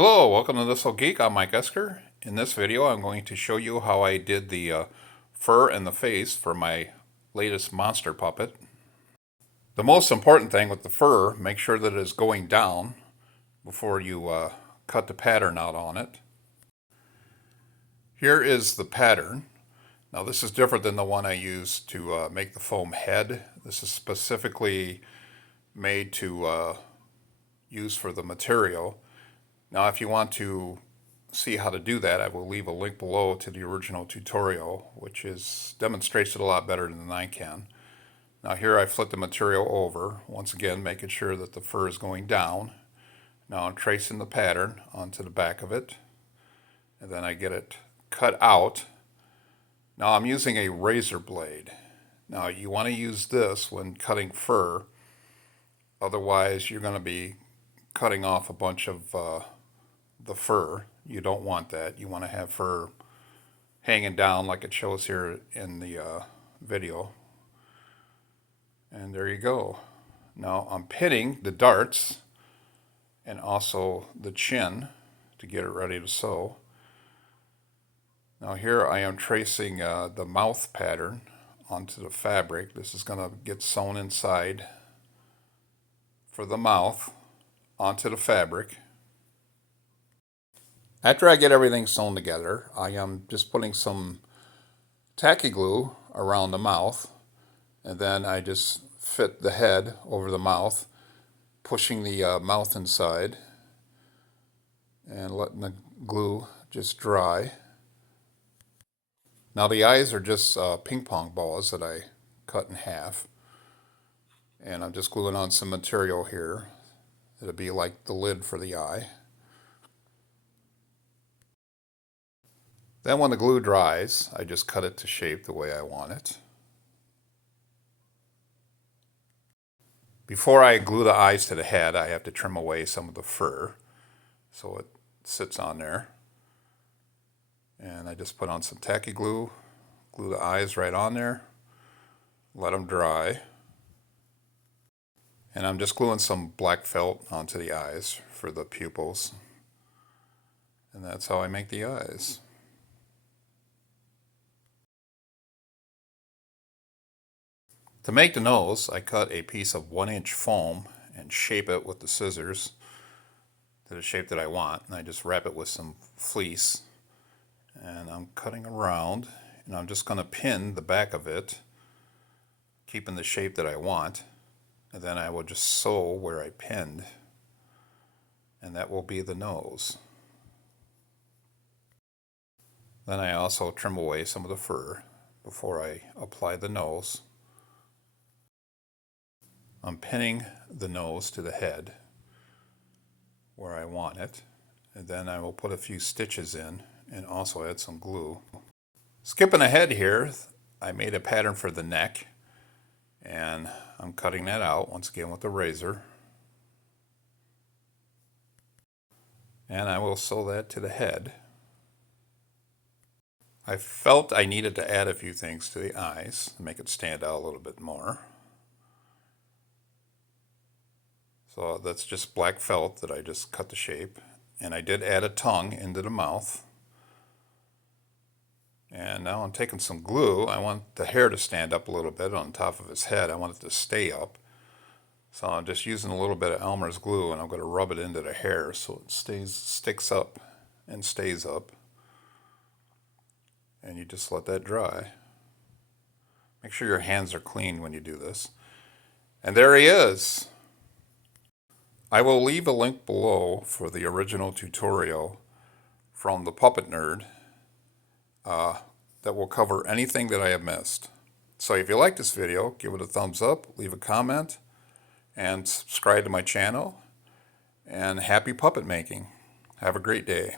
Hello, welcome to This Old Geek. I'm Mike Esker. In this video, I'm going to show you how I did the fur and the face for my latest monster puppet. The most important thing with the fur, make sure that it is going down before you cut the pattern out on it. Here is the pattern. Now this is different than the one I used to make the foam head. This is specifically made to use for the material. Now if you want to see how to do that, I will leave a link below to the original tutorial, which demonstrates it a lot better than I can. Now here I flip the material over, once again making sure that the fur is going down. Now I'm tracing the pattern onto the back of it, and then I get it cut out. Now I'm using a razor blade. Now you want to use this when cutting fur, otherwise you're going to be cutting off a bunch of the fur. You don't want that. You want to have fur hanging down like it shows here in the video. And there you go. Now I'm pinning the darts and also the chin to get it ready to sew. Now here I am tracing the mouth pattern onto the fabric. This is going to get sewn inside for the mouth onto the fabric. After I get everything sewn together, I am just putting some tacky glue around the mouth, and then I just fit the head over the mouth, pushing the mouth inside and letting the glue just dry. Now the eyes are just ping pong balls that I cut in half, and I'm just gluing on some material here. It'll be like the lid for the eye. Then when the glue dries, I just cut it to shape the way I want it. Before I glue the eyes to the head, I have to trim away some of the fur so it sits on there. And I just put on some tacky glue, glue the eyes right on there, let them dry. And I'm just gluing some black felt onto the eyes for the pupils. And that's how I make the eyes. To make the nose, I cut a piece of 1-inch foam and shape it with the scissors to the shape that I want. And I just wrap it with some fleece. And I'm cutting around, and I'm just going to pin the back of it, keeping the shape that I want. And then I will just sew where I pinned. And that will be the nose. Then I also trim away some of the fur before I apply the nose. I'm pinning the nose to the head where I want it, and then I will put a few stitches in and also add some glue. Skipping ahead here, I made a pattern for the neck, and I'm cutting that out once again with the razor. And I will sew that to the head. I felt I needed to add a few things to the eyes to make it stand out a little bit more. So that's just black felt that I just cut the shape. And I did add a tongue into the mouth. And now I'm taking some glue. I want the hair to stand up a little bit on top of his head. I want it to stay up. So I'm just using a little bit of Elmer's glue, and I'm going to rub it into the hair so it sticks up and stays up. And you just let that dry. Make sure your hands are clean when you do this. And there he is. I will leave a link below for the original tutorial from the Puppet Nerd that will cover anything that I have missed. So if you like this video, give it a thumbs up, leave a comment, and subscribe to my channel. And happy puppet making. Have a great day.